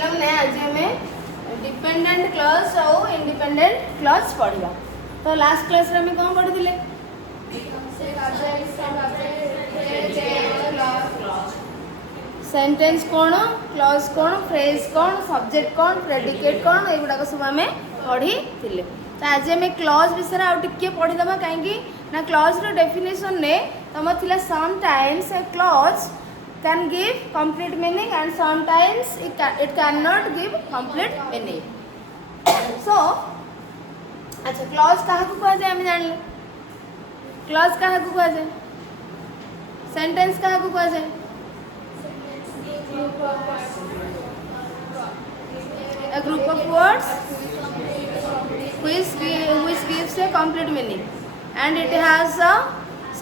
पिलाने आज हमें डिपेंडेंट क्लॉज और इंडिपेंडेंट क्लॉज पढ़िया। तो लास्ट क्लास रे हमें कौन पढ़ी सेंटेंस कौन, क्लॉज कौन, फ्रेज कौन, सब्जेक्ट कौन, प्रेडिकेट कौन, एगुड़ाक सब आम पढ़ी। तो आज आम क्लॉज विषय आउ टिके पढ़ीदे कहीं ना क्लॉज रो डेफिनेशन ने तुम थिला sometimes a clause can give complete meaning and sometimes it cannot give complete meaning. So अच्छा clause कहाँ को कहा जाए हमें जान ले। clause कहाँ को कहा जाए, sentence कहाँ को कहा जाए, a group of words which gives a complete meaning and it has a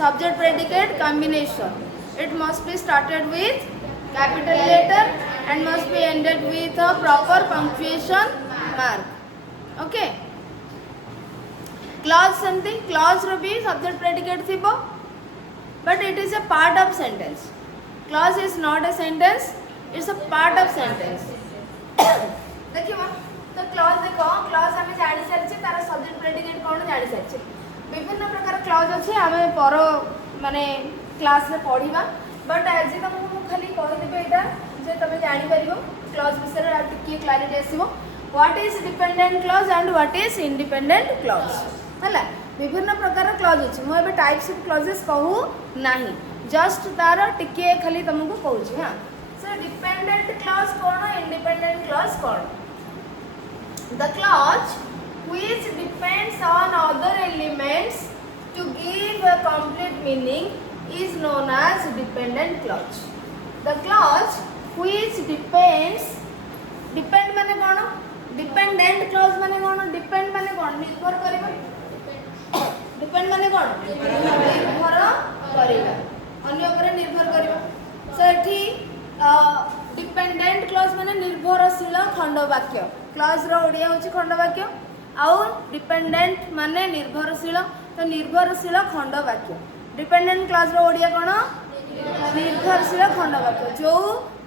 subject predicate combination. It must be started with capital letter and must be ended with a proper punctuation mark. Okay. Clause something, clause ro bhi subject predicate thibo, but it is a part of sentence. Clause is not a sentence, it's a part of sentence. देखिए तो clause देखो, clause हमें जानी सारी तार subject predicate कौन जानी सारी विभिन्न प्रकार clause अच्छे हमें पर माने क्लास में पढ़ा। बट आज तुमको खाली कहीदेवी यहाँ जे तुम जापर क्लॉज विषय टिके क्लारिटी आसो what is dependent clause and what is independent clause है। विभिन्न प्रकार क्लॉज अच्छे मुझे टाइप्स ऑफ क्लॉजेस कहू ना, जस्ट तार टिके खाली तुमको कहूँ। हाँ सो डिपेंडेंट क्लॉज कौन, इंडिपेंडेंट क्लॉज कौन। The clause which depends on other elements to give a complete meaning is known as dependent clause. The clause which depend माने कौन, dependent clause माने कौन, depend माने कौन निर्भर करिबा, depend माने कौन निर्भर करिबा, अन्य ऊपर निर्भर करिबा। सो एठी डिपेंडेंट क्लॉज माने निर्भरशील खंड वाक्य, क्लॉज रो ओडिया होची खंड वाक्य आउ डिपेंडेंट माने निर्भरशील, तो निर्भरशील खंड वाक्य। डिपेंडेंट क्लॉज रो ओडिया कौन, निर्भरशील खंड वाक्य जो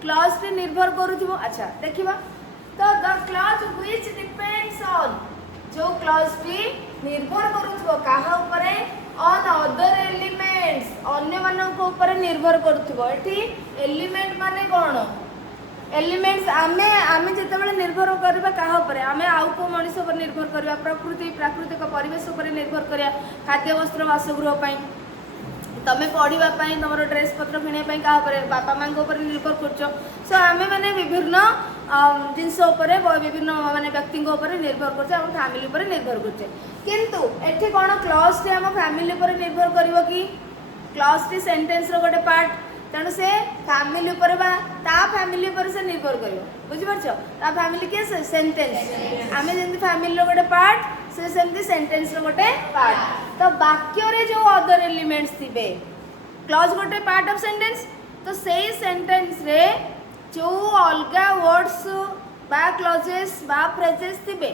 क्लॉज पे निर्भर करूथिबो। अच्छा देखिबा तो the clause which depends on, जो क्लॉज पे निर्भर करूथिबो काहा ऊपरे, ऑन अदर एलिमेंट्स अन्य मानक ऊपर निर्भर करूथिबो। एठी एलिमेंट माने कौन, एलिमेंट्स आमे आमे जेतेबेले निर्भर करबा काहा ऊपर, आमे आउ को मनुष्य ऊपर निर्भर करबा, प्रकृति प्राकृतिक परिवेश ऊपर निर्भर करिया, खाद्य वस्त्र बासगृह पई, तमे पढ़िबा पई, तमरो ड्रेस पत्र किने पई काहा ऊपर, बापा मां को ऊपर निर्भर करछो। सो आमे माने विभिन्न जिंस ऊपर विभिन्न माने व्यक्ति को ऊपर निर्भर करछे, हम फैमिली ऊपर निर्भर करछे। किंतु एठी कोन क्लॉज टे हम फैमिली ऊपर निर्भर करिवो कि, क्लॉज टे सेंटेंस रो गोटे पार्ट, तेणु से फैमिली ऊपर बा ता फैमिली ऊपर से निर्भर करिवो, बुझि परछो। ता फैमिली के सेंटेंस आमे जेंति फैमिली रो गोटे पार्ट से सेंति सेंटेंस रो गोटे पार्ट। तो वाक्य रे जो अदर एलिमेंट्स थिबे, क्लॉज गोटे पार्ट ऑफ सेंटेंस, तो सेही सेंटेंस रे जो अलगा वर्ड्स बा क्लॉजेस बा फ्रेजेस थिबे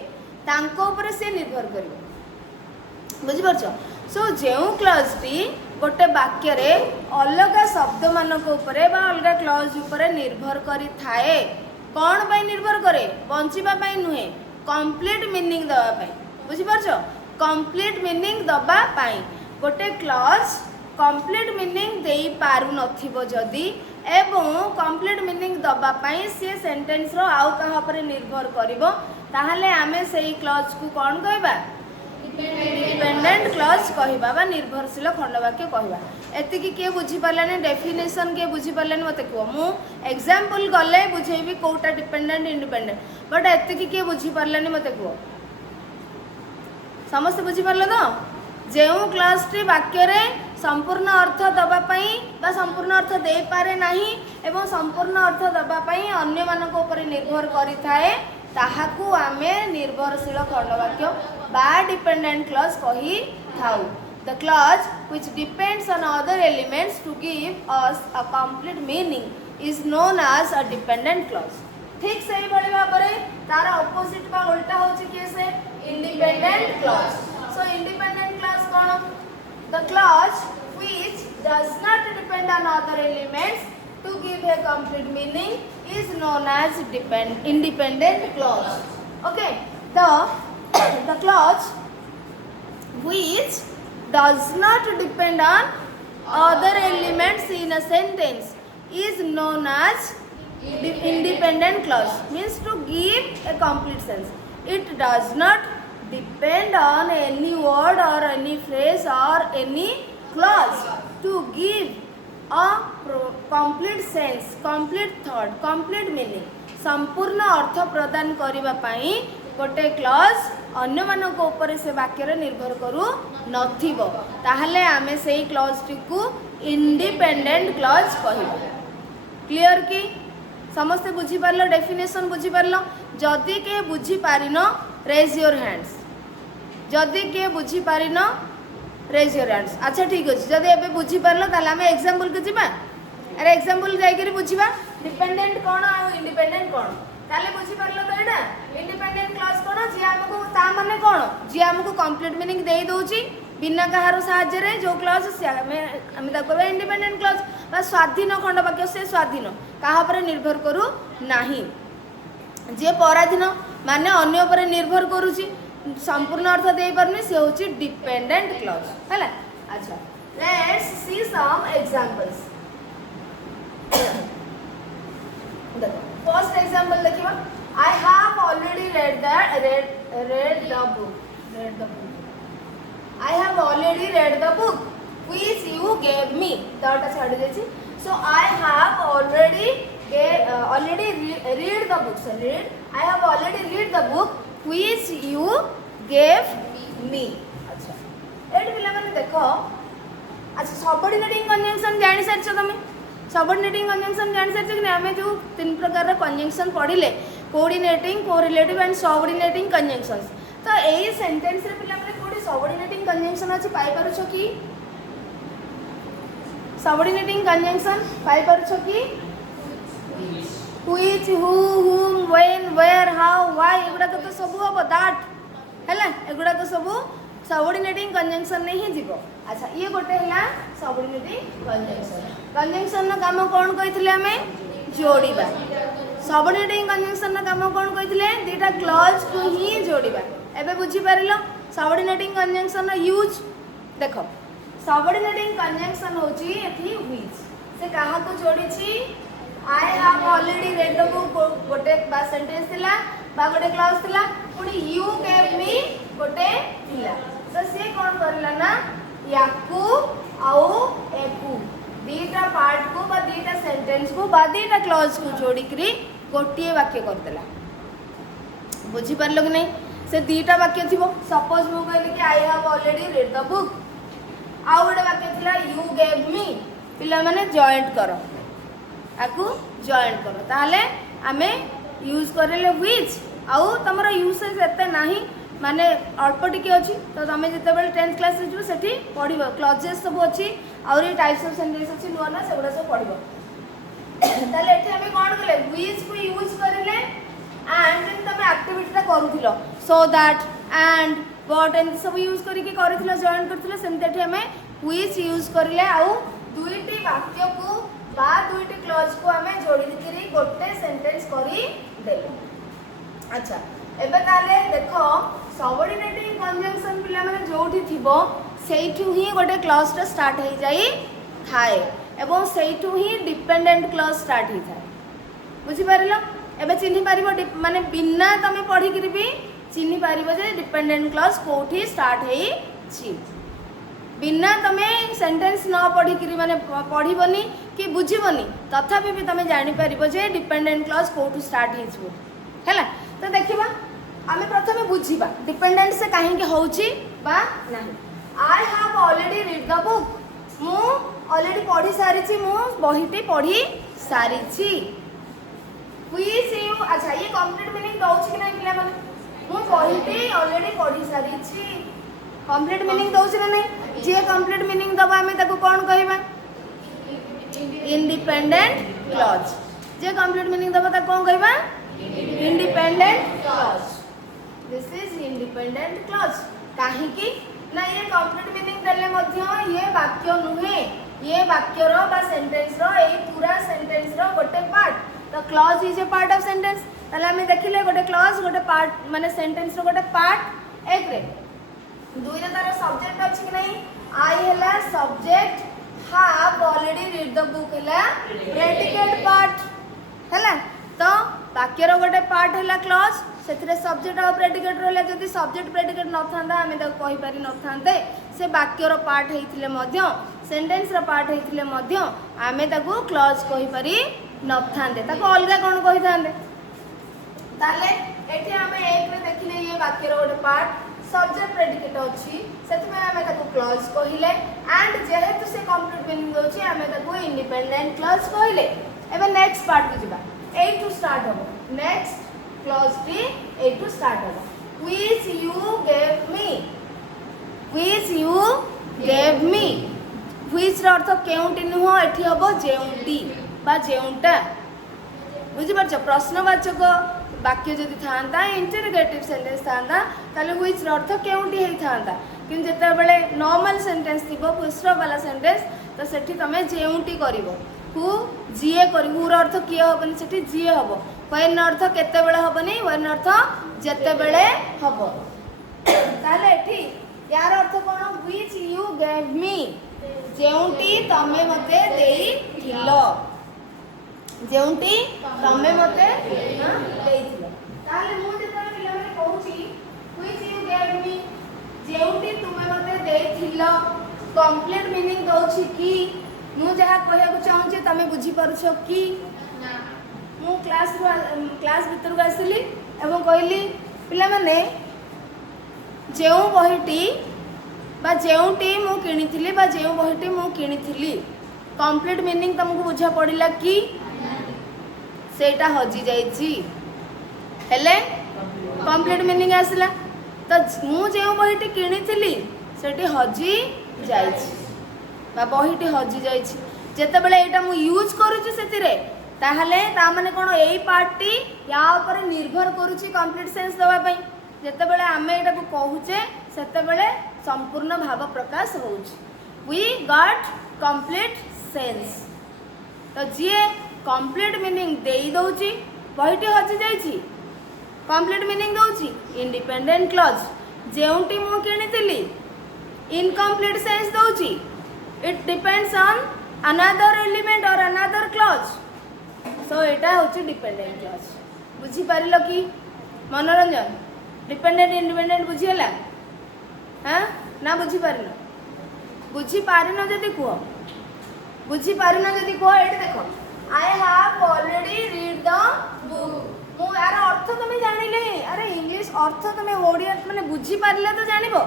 तांको ऊपर से निर्भर करिवो, बुझि परछो। सो जेउ क्लॉज टी गोटे वाक्य रे अलग शब्द मानक उपरे बा अलग क्लॉज उपरे निर्भर करी थाए, कौन पाई निर्भर करे, बंचिबा पाई नुहे, कंप्लीट मीनिंग दबा पाई, बुझि परछो। कंप्लीट मीनिंग दबा पाई गोटे क्लॉज कंप्लीट मीनिंग देई पारु नथिबो जदी एवं कंप्लीट मीनिंग दबा पाई से सेंटेंस रो आउ कहा पर निर्भर करिवो, ताहाले आमे सेही क्लॉज को कौन कहबा, डिपेंडेंट क्लॉज कहबा बा निर्भरशील खंडवाक्य कहबा। एतिकी के बुझी पालानी, डेफिनेशन के बुझी पालानी मते कह, मु एग्जांपल गले बुझेबी कोटा डिपेंडेंट इंडिपेंडेंट, बट एतिकी के बुझी पालानी मते कह, समस्त बुझी पारलो तो। जेउ क्लॉज टी वाक्य रे संपूर्ण अर्थ दबा पई बा संपूर्ण अर्थ दे पारे नाही एवं संपूर्ण अर्थ दबा पई अन्य मानक ऊपर निर्भर करी थाए, ताहाकू आमे निर्भरशील खंडवाक्य बा डिपेंडेंट क्लॉज कही थाउ। The clause which depends on other elements to give us a complete meaning is known as a dependent clause. ठीक सही बड़ी भाव तार ऑपोजिट बा उल्टा होची के से independent clause. So independent clause कौन, the clause which does not depend on other elements to give a complete meaning is known as independent clause. Okay, the clause which does not depend on other elements in a sentence is known as independent clause. Means to give a complete sense. It does not depend on any word or any phrase or any clause to give a complete sense, complete thought, complete meaning. संपूर्ण अर्थ प्रदान करने पाई गोटे clause अन्य मानक ऊपर से वाक्य निर्भर करू नथिबो ताहले आमे सेही क्लॉज टी को इंडिपेंडेंट क्लॉज कहबो। क्लियर की समस्ते बुझी पारलो डेफिनेशन बुझी पारलो। जदि के बुझी पारिनो रेज योर हैंड्स, जदि के बुझी पारिनो रेज योर हैंड्स। अच्छा ठीक अछि, जदि एबे बुझी पारलो ताले आमे एग्जांपल के जिबा। अरे एग्जांपल जाई करी बुझिबा डिपेंडेंट कोन आ इंडिपेंडेंट कोन ताले बुझी पारलो तो एडा इंडिपेंडेंट क्लॉज कोन जे हमको ता माने कोन जे हमको कंप्लीट मीनिंग देई दोची बिना कहार साहाय्य रे जो क्लॉज से हमें ताको इंडिपेंडेंट क्लॉज बा स्वाधीन खंड वाक्य से स्वाधीन कहा पर निर्भर करू नाही। जे पराधीन माने अन्य पर निर्भर करूची संपूर्ण अर्थ दे परनी से होची डिपेंडेंट क्लॉज हैला। अच्छा लेट्स सी सम एग्जांपल्स। देखो फर्स्ट एग्जांपल देखिबा आई have already read the book I have already read the book which you gave me ता छाड़ देछि। so I have already read the book I have already read the book which you gave me। अच्छा add पिला माने देखो अच्छा subordinating conjunction जानि सारछ तमे सबऑर्डिनेटिंग कंजंक्शन जानि सारछ कि हमें जो तीन प्रकार रे कंजंक्शन पढिले coordinating correlative and subordinating conjunctions. तो एई सेंटेंस रे पिला माने कोडी सबऑर्डिनेटिंग कंजंक्शन अछि पाई पारुछो कि सबऑर्डिनेटिंग कंजंक्शन पाई पारुछो कि which who whom when where how why एगुडा तो सब हो दैट हैला एगुडा तो सब सबऑर्डिनेटिंग कंजंक्शन ने ही जीवो। अच्छा ये गोटे हैला सबऑर्डिनेटिंग कंजंक्शन। कंजंक्शन ना काम कोन कहिथिले हमें जोड़ीबा। सबऑर्डिनेटिंग कंजंक्शन ना काम कोन कहिथिले दीटा क्लॉज को ही जोड़ीबा। एबे बुझी पारिलो सबऑर्डिनेटिंग कंजंक्शन ना यूज देखो सबऑर्डिनेटिंग कंजंक्शन होची एथि व्हिच से कहा को जोड़ी छी आई have already read the book गोटे बा सेंटेंस थिला बा गोटे क्लॉज थिला पुनी यू गेव मी गोटे थिला। तो से कोन करला ना याकू आउ एकू दीटा पार्ट को बा दीटा सेंटेंस को बा दीटा क्लॉज को जोड़ी करी गोटिए वाक्य कर देला। बुझी पारलो कि नहीं से दीटा वाक्य थिबो सपोज मु कहली कि आई have already read the book आउ गोटे वाक्य थिला यू गेव मी पिला माने जॉइंट करो आकू जॉइंट करो ताले आमे यूज करले व्हिच आउ तमरा यूसेज एते नाही माने अल्प टिके अछि। तो तमे जते बेल 10th क्लास रे जो सेठी पढिबो क्लॉजेस सब अछि और ये टाइप्स ऑफ सेंटेंस अछि नुवा ना सेबडा सब पढिबो। ताले एठी हमें कोन करले व्हिच को यूज करले एंड देन तमे एक्टिविटी ता करूथिलो so that and but and सब यूज करी के करथिलो जॉइन करथिलो सेमते एठी हमें व्हिच यूज करले आउ दुईटी वाक्य को बा दुईटी क्लॉज को हमें जोड़ी करी गोटे सेंटेंस करी देलो। अच्छा एबे ताले देखो सबऑर्डिनेटिंग कंजंक्शन पिला माने जोठी थिबो सेइठु ही गोटे क्लॉज टा स्टार्ट हे जाई थाए एवं सेइठु ही डिपेंडेंट क्लॉज स्टार्ट ही थाए। बुझी पारिलो एबे चिन्हि पारिबो माने बिना तमे पढी करी भी चिन्हि पारिबो जे डिपेंडेंट क्लॉज कोठी स्टार्ट हे छी। बिना तमे सेंटेंस न पढ़ी करी माने पढ़ीबनी कि बुझीबनी तथापि भी तमे जानि पारिबो जे डिपेंडेंट क्लॉज कोठु स्टार्ट हिजबो हैला। तो देखिबा आमे प्रथमे बुझीबा डिपेंडेंट से काहे के होउची बा नाही। आई have already read the book मु ऑलरेडी पढ़ी सारी छी मु बहिटी पढ़ी सारी छी व्हिच यू। अच्छा ये कंप्लीट मीनिंग दउची कि नाही पिला माने मु बहिटी ऑलरेडी पढ़ी सारी छी कंप्लीट मीनिंग दउची ना नहीं जे कंप्लीट मीनिंग दबा हमें ताको कोन कहबा इंडिपेंडेंट क्लॉज। जे कंप्लीट मीनिंग दबा ता कोन कहबा independent clause. This is independent clause काहे कि ना ये कंप्लीट मीनिंग देले मध्य ये वाक्य नुहे ये वाक्यर बा सेंटेंस रो ए पूरा सेंटेंस रो गोटे पार्ट तो clause is a part of sentence ताले हमें देखिले गोटे क्लॉज गोटे पार्ट माने सेंटेंस रो गोटे पार्ट एक रे दुई रे तार सब्जेक्ट अछि कि नहीं आई हैला subject have already read the book हैला predicate part हैला तो वाक्यर गोटे पार्ट हैला क्लॉज सेथिरे सब्जेक्ट और प्रेडिकेट रहले जदि सब्जेक्ट प्रेडिकेट न थांदा हमें तो कहि पारि न थांते से वाक्यर पार्ट हेथिले मध्य सेंटेंस रो पार्ट हेथिले मध्य हमें ताको क्लॉज कहि पारि न थांते ताको अलगा कोन कहि थांते ताले एठी हमें एक रे देखिले ये वाक्यर गोटे पार्ट सब्जेक्ट प्रेडिकेट अछि सेति में हमें ताको क्लॉज कहिले एंड जेहेतु से कंप्लीट मीनिंग दोछि हमें ताको इंडिपेंडेंट क्लॉज कहिले एबे नेक्स्ट पार्ट को जिबा ए टू स्टार्ट हो नेक्स्ट क्लॉज टी ए टू स्टार्ट हो which you gave me which you gave me which रो अर्थ केउंटी नुह एठी हबो जेउंटी बा जेउंटा बुझि परछ प्रश्नवाचक वाक्य जदि थांता इंटरोगेटिव सेंटेंस थांता ताले व्हिच रो अर्थ केउंटी हेई थांता किन जेते बेले नॉर्मल सेंटेंस थिबो पुष्र वाला सेंटेंस तो सेठी तमे जेउंटी करिवो हु जीए करी हु रो अर्थ किए होबनी सेठी जीए हबो व्हेन अर्थ केते बेले होबनी व्हेन अर्थ जेते बेले हबो ताले एठी यार अर्थ कोन व्हिच यू गेव मी जेउंटी तमे मते देई थिलो जेउंटी तमे मते देई थिलो ताले मु जेते पिला माने कहूची व्हिच यू गेव मी जेउंटी तुमे मते देई थिलो कंप्लीट मीनिंग दोछि की मु जहा कहया को चाहू जे तमे बुझी परछो की ना मु क्लास भीतर को आसिली एवं कहली पिला माने जेउ बहिटी बा जेउटी मु किनिथिली बा जेउ बहिटी मु किनिथिली कंप्लीट मीनिंग तुमको बुझा पड़िला कि सेटा हजी जाइछि हेले कंप्लीट मीनिंग आसला तो मु जेउ बहिटी किनिथिली सेटी हजी जाइछि बा बहिटी हजी जाइछि जेते बेले एटा मु यूज करूछि सेतिरे ताहले ता माने कोन एई पार्टी या ऊपर निर्भर करूछि कंप्लीट सेंस देवा पई जेते बेले आमे एटा को कहूचे सेते बेले संपूर्ण भाव प्रकाश होउछि वी गॉट कंप्लीट सेंस तो जे कंप्लीट मीनिंग देई दउछि बहिटी हजी जाइछि कंप्लीट मीनिंग दउछि इंडिपेंडेंट क्लॉज जेउंटी मु किनिथिली इनकम्प्लीट सेंस दउछि it depends on another element or another clause so eta hochi dependent clause बुझी पारिलो कि मनोरंजन डिपेंडेंट इंडिपेंडेंट बुझी हला हां ना बुझी पारिलो बुझी पारिनो जदी को बुझी पारिनो जदी को एटे देखो आई have already read the book मु यार अर्थ तुम जानिले अरे इंग्लिश अर्थ तुम ओडिया माने बुझी पारिले तो जानिबो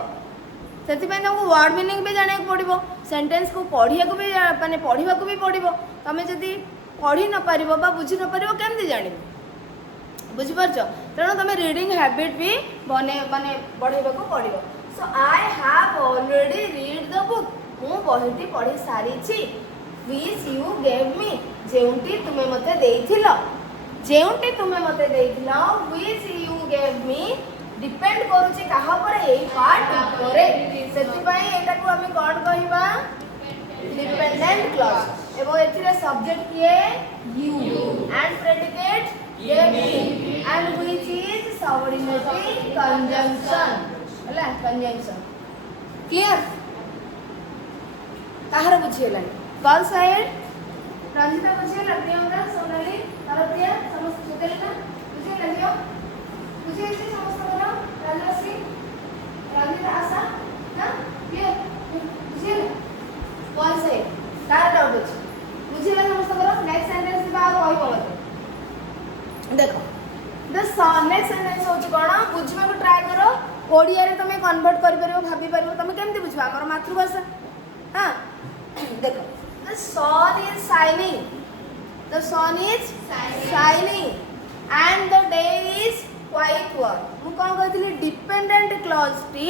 सेति पे तुमको वर्ड मीनिंग भी जाने को पड़िबो सेंटेंस को पढ़िया को भी माने पढ़िबा को भी पड़िबो तमे जदी पढ़ी न पारिबो बा बुझी न पारिबो केमति जानिबो बुझी परछो तेणु तमे रीडिंग हैबिट भी बने माने बढ़ेबा को पड़िबो so I have already read the book मु बहिटी पढ़ी सारी छी व्हिच यू गेव मी जेउंटी तुमे मते देइथिलो जेउंटी तुमे मते देइथिलो which you gave me depend करूची कहा पर एई पार्ट करे सेति पई एटा को हम कोन कहिबा डिपेंडेंट क्लॉज एबो एथिरे सब्जेक्ट किए you and predicate gave me and which is subordinating conjunction हला कंजंक्शन क्लियर कहार बुझियला गर्ल साइड रंजिता बुझियला प्रियंका सोनाली तरतिया समस्त बुझियला बुझियला जियो बुझियला समस्त बनो राजश्री रंजिता आशा ना ये बुझियला गर्ल साइड कार डाउट अछि बुझियला समस्त बनो नेक्स्ट सेंटेंस दिबा कहि बोलते देखो द नेक्स्ट सेंटेंस होछ कोन बुझबा को ट्राई करो ओडिया रे तमे कन्वर्ट करि परिबो भाबी परिबो तमे केमति बुझबा हमर मातृभाषा हां देखो the sun is shining the sun is shining and the day is quite warm मु कोन कहथिली डिपेंडेंट क्लॉज टी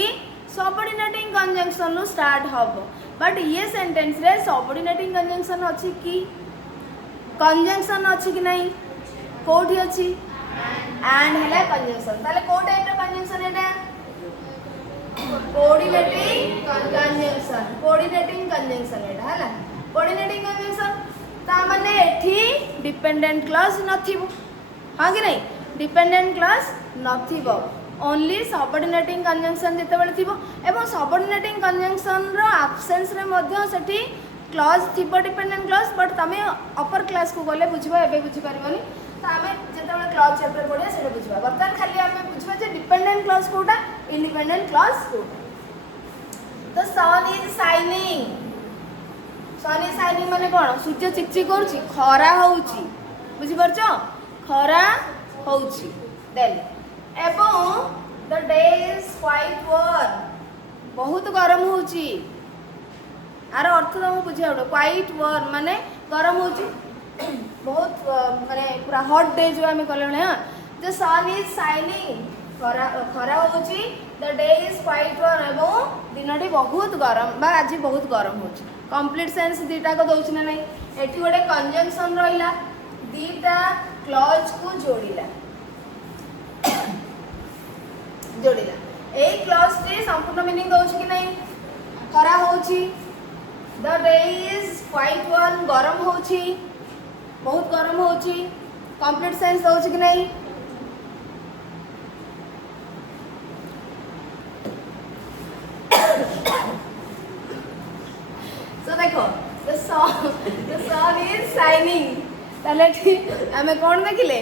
सबऑर्डिनेटिंग कंजंक्शन नु स्टार्ट हबो बट ये सेंटेंस रे सबऑर्डिनेटिंग कंजंक्शन अछि कि कंजंक्शन अछि कि नहीं कोठी अछि एंड हैला कंजंक्शन ताले को टाइप रे कंजंक्शन एटा कोऑर्डिनेटिंग कंजंक्शन एटा हैला कोऑर्डिनेटिंग कंजंक्शन ता माने एठी डिपेंडेंट क्लॉज नथिबो हां कि नहीं डिपेंडेंट क्लॉज नथिबो ओनली सबऑर्डिनेटिंग कंजंक्शन जेते बेले थिबो एवं सबऑर्डिनेटिंग कंजंक्शन रो एब्सेंस रे मध्ये सेठी क्लॉज थिबो डिपेंडेंट क्लॉज बट तमे अपर क्लास को गले बुझिबो एबे बुझि परिबनी तो आमे जेते बेले क्लॉज चैप्टर पढिया सेटा बुझिबा बर्तन खाली आमे बुझिबा जे डिपेंडेंट क्लॉज कोटा इंडिपेंडेंट क्लॉज कोटा तो सन इज शाइनिंग माने कोन सूर्य चिकचिक करूची खरा होउची बुझि परछो खरा होउची देन एवं the day is quite warm बहुत गरम होउची आर अर्थ तुम बुझिया क्वाइट वार्म माने गरम होउची बहुत माने पूरा हॉट डे जो आमे कहले ना द सन इज शाइनिंग खरा होउची the day is quite warm एवं दिनटी बहुत गरम बा आज बहुत गरम होउची कंप्लीट सेंस दीटा को दउछ ना नहीं एठी गोटे कंजंक्शन रहिला दीटा क्लॉज को जोड़िला ए क्लॉज टे संपूर्ण मीनिंग दउछ कि नहीं खरा होउची the day is quite warm गरम होउची बहुत गरम होउची कंप्लीट सेंस दउछ कि नहीं so देखो the sun is shining ताले ठीक हमें कौन देखिले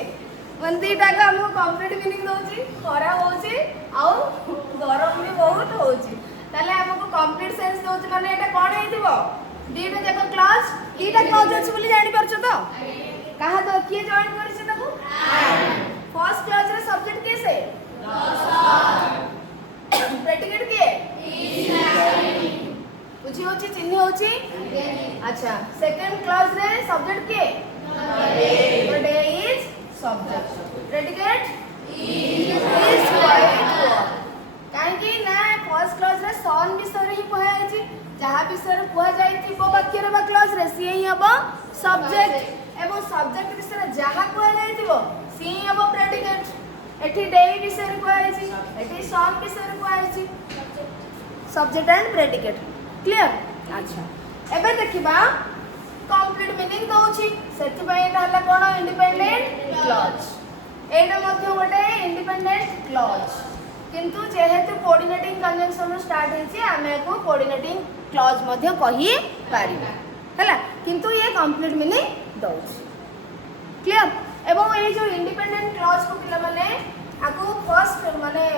मंदी टाका हमको कंप्लीट मीनिंग दोची खरा होची आउ गरम भी बहुत होची ताले हमको कंप्लीट सेंस दोची माने एटा कोन हेतिबो दीटा जाको क्लास कीटा क्लास अछि बोली जानि परछो तो कहा तो किए जॉइन करछि तको फर्स्ट क्लास रे सब्जेक्ट केसे प्रेडिकेट किए बुझी होची चिन्ह होची अच्छा सेकंड क्लास रे सब्जेक्ट के the day is subject predicate is quite warm काहे कि ना फर्स्ट क्लास रे सन विषय ही कहै अछि जहा विषय कहै जाय थिबो वाक्य रे बा क्लास रे सी ही हबो सब्जेक्ट एवं सब्जेक्ट विषय जहा कहै जाय थिबो सी ही हबो प्रेडिकेट एठी डे विषय कहै अछि एठी सन विषय कहै अछि सब्जेक्ट एंड प्रेडिकेट क्लियर अच्छा एबे देखिबा कंप्लीट मीनिंग दउची सेति पय एटा हला कोन इंडिपेंडेंट क्लॉज एटा मध्ये गोटे इंडिपेंडेंट क्लॉज किंतु जेहेतु कोऑर्डिनेटिंग कंजंक्शन स्टार्ट हेची आमे को कोऑर्डिनेटिंग क्लॉज मध्ये कहि पारिबा हला किंतु ये कंप्लीट मीनिंग दउची क्लियर एवं ए जो इंडिपेंडेंट क्लॉज को पिला माने आको फर्स्ट माने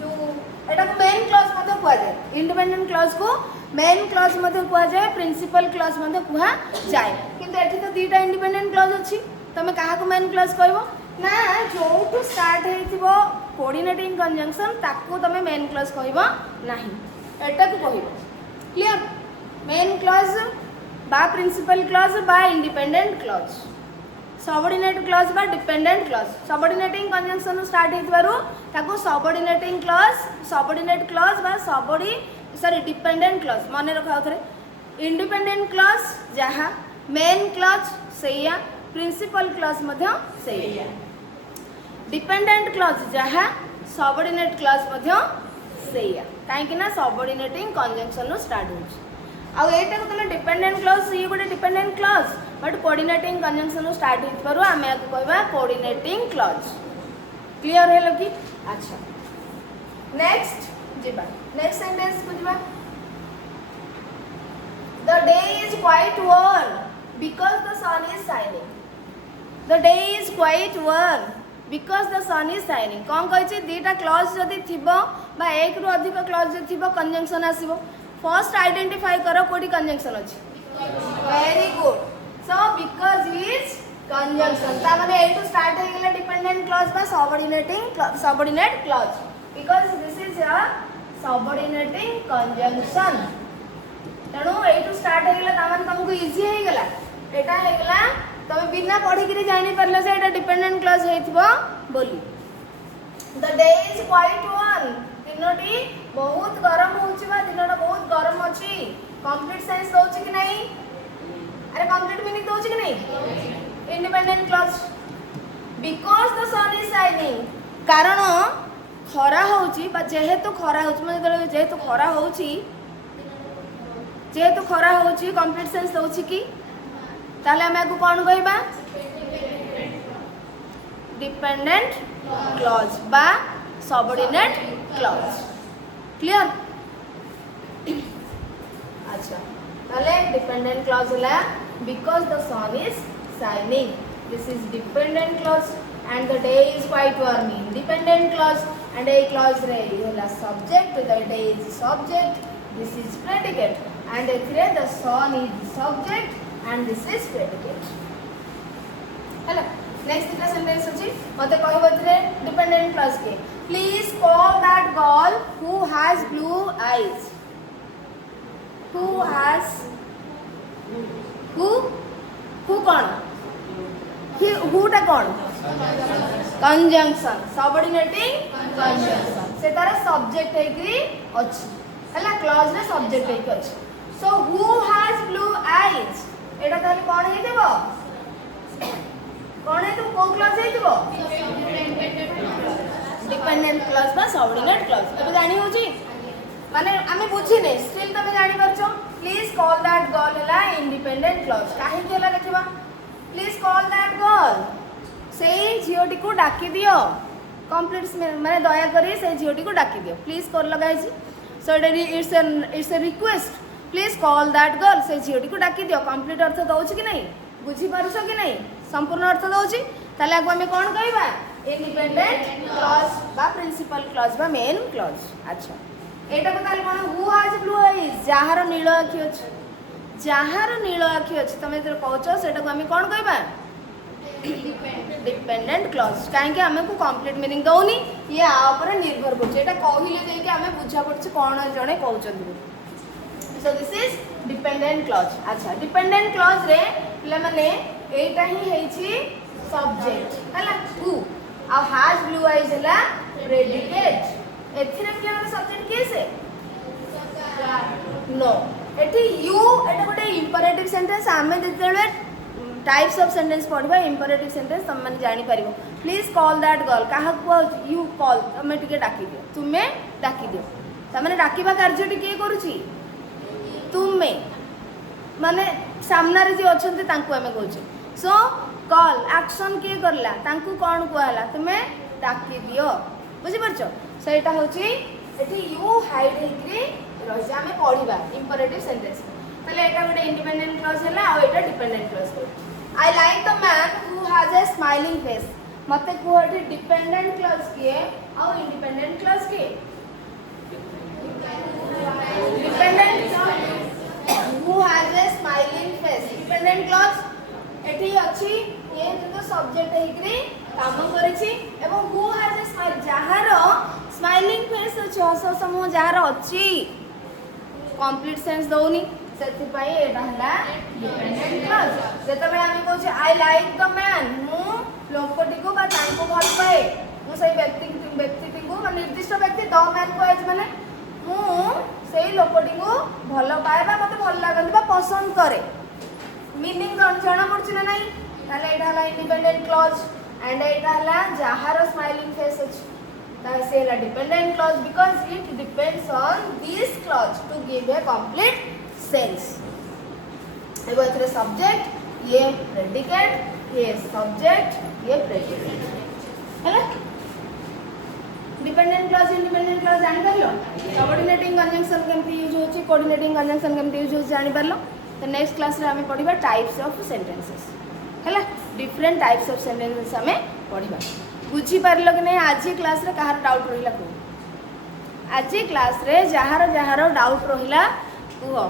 जो एटा को मेन क्लॉज मध्ये कुआ जाय इंडिपेंडेंट क्लॉज को मेन क्लॉज मध्ये कुआ जाय प्रिंसिपल क्लॉज मध्ये कुआ जाय किंतु एठी तो दीटा इंडिपेंडेंट क्लॉज अछि तमे काहा को मेन क्लॉज कहबो ना जो टू स्टार्ट हेतिबो कोऑर्डिनेटिंग कंजंक्शन ताको तमे मेन क्लॉज कहबो नाही एटा को कहबो क्लियर मेन क्लॉज बा प्रिंसिपल क्लॉज बा इंडिपेंडेंट क्लॉज सबऑर्डिनेट क्लॉज बा dependent clause subordinating conjunction start हेतबारु ताको सबऑर्डिनेटिंग क्लॉज सबऑर्डिनेट क्लॉज बा डिपेंडेंट क्लॉज माने रखा थरे इंडिपेंडेंट क्लॉज जहा मेन क्लॉज सेया प्रिंसिपल क्लॉज मध्ये सेया डिपेंडेंट क्लॉज जहा सबऑर्डिनेट क्लॉज मध्ये सेया काहे कि ना सबऑर्डिनेटिंग कंजंक्शन नो स्टार्ट होछ आ एटा को तमे डिपेंडेंट क्लॉज ये गोटे dependent clause but coordinating conjunction start हेतबारु आमे आको कहबा कोऑर्डिनेटिंग क्लॉज क्लियर हेलो कि अच्छा नेक्स्ट जिबा नेक्स्ट सेंटेंस बुझबा the day is quite warm because the sun is shining the day is quite warm because the sun is shining कोन कहै छै दीटा क्लॉज जदी थिबो बा एक रु अधिक क्लॉज जदी थिबो कंजंक्शन आसीबो फर्स्ट आइडेंटिफाई करो कोडी कंजंक्शन अछि very good so because is conjunction ता माने ए टू स्टार्ट हे गेला डिपेंडेंट क्लॉज बा subordinate clause because this is a subordinating conjunction तणो ए टू स्टार्ट हे गेला ता माने तुमको इजी हे गेला एटा हे गेला तमे बिना पढी के जानि परला से एटा डिपेंडेंट क्लॉज हेतिबो बोली the day is quite warm दिनटी बहुत गरम होउची बा दिनटा बहुत गरम अछि कंप्लीट सेंस दोछि कि नहीं अरे कंप्लीट मीनिंग दोछि कि नहीं independent clause because the sun is shining कारण खरा होउची बा जेहेतु खरा होउची म्हणजे जेहेतु खरा होउची जेहेतु खरा होची कंप्लीट सेंस दउची कि ताले हम आगु कोन कहबा डिपेंडेंट क्लॉज बा सबऑर्डिनेट क्लॉज क्लियर अच्छा ताले डिपेंडेंट क्लॉज होला because the sun is shining this is dependent clause and the day is quite warm independent clause and a clause re होला subject the day is subject this is predicate and here the sun is subject and this is predicate hello next the sentence अछि मते कहबो थरे dependent clause के please call that girl who has blue eyes who has who कौन who टा कौन conjunction subordinating conjunction से तार सब्जेक्ट है कि अछि हला क्लॉज रे सब्जेक्ट है कि अछि so who has blue eyes एटा ताले कौन हे देबो कौन है तो को क्लॉज हे देबो डिपेंडेंट क्लॉज बा सबऑर्डिनेट क्लॉज अब जानी हो जी माने आमे बुझी नै स्टिल तमे जानि परछो प्लीज कॉल दैट गर्ल हला इंडिपेंडेंट क्लॉज काहे केला देखिबा प्लीज कॉल दैट गर्ल से झीओटी को डाकी दियो कंप्लीट माने दया करी से झीओटी को डाकी दियो प्लीज कर लगाई जी so it's a request please call that girl से झीओटी को डाकी दियो कंप्लीट अर्थ दउछि कि नहीं बुझी पारुछ कि नहीं संपूर्ण अर्थ दउछि ताले आगु हमें कोन कहबा इंडिपेंडेंट क्लॉज बा प्रिंसिपल क्लॉज बा मेन क्लॉज अच्छा एटा को ताले कोन हु हैज ब्लू आईज जाहार नील आखि अछि जाहार नील आखि अछि तमे जे कहछो सेटा को हमें कोन कहबा डिपेंडेंट क्लॉज काहे कि हमें को कंप्लीट मीनिंग दउनी ये आ ऊपर निर्भर करछ एटा कहिले दे कि हमें बुझा पड़छ कोन जणे कहउछन so this is dependent clause अच्छा डिपेंडेंट क्लॉज रे पिला माने एटा ही हेछि सब्जेक्ट हला who uh has blue eyes हला प्रेडिकेट एथिरे के सब्जेक्ट किसे नो एठी यू एटा गोटे इंपरेटिव सेंटेंस आमे जेतेले टाइप्स ऑफ सेंटेंस पढ़बा इंपरेटिव सेंटेंस तुम माने जानि परिबो प्लीज कॉल दैट गर्ल काहा को यू कॉल तुमे टिके डाकी दियो तुमे डाकी दियो त माने डाकीबा कार्य टिके करूची तुमे माने सामना रे जे अछंती तांको हमें कहूची सो कॉल एक्शन के करला तांको कोन कहला तुमे डाकी दियो बुझी परछो सेटा होची एठी यू हाइड हेकरी रही आमे पढ़िबा इंपरेटिव सेंटेंस पहले एटा गोटे इंडिपेंडेंट क्लॉज हैला आ एटा dependent clause I like the man who has a smiling face मते को एठी डिपेंडेंट क्लॉज किए आ इंडिपेंडेंट क्लॉज किए dependent who has a smiling face dependent clause एठी अछि ये जो सब्जेक्ट हेकरी काम करिछि एवं हु हैज ए स्माइल जहार स्माइलिंग फेस अछि हस समूह जहार अछि कंप्लीट सेंस दउनी सेति पई एटा हला डिपेंडेंट क्लॉज जेते बेला हम कहू आई लाइक द मैन मु लोकटी को बा तांको भल पाए मु सही व्यक्ति को निर्दिष्ट व्यक्ति द मैन को एज माने मु सही लोकटी को भल पाए बा मते भल लागल बा पसंद करे मीनिंग जाना पड़छ ना नहीं ताले एटा हला इंडिपेंडेंट क्लॉज एंड एटा हला जहार स्माइलिंग फेस अछि से a dependent clause because it depends on this clause to give a complete sense. अब इधर subject ये predicate ये subject ये predicate है ना dependent clause independent clause जान परलो subordinating conjunction केमती यूज होची coordinating conjunction केमती यूज होची जानि परलो तो नेक्स्ट क्लास रे हमें पढिबा टाइप्स ऑफ सेंटेंसेस हैला डिफरेंट टाइप्स ऑफ सेंटेंसेस हमें पढिबा बुझी पारल कि नहीं आज क्लास रे कहार डाउट रहिला को आज क्लास रे जहार जहार डाउट रहिला को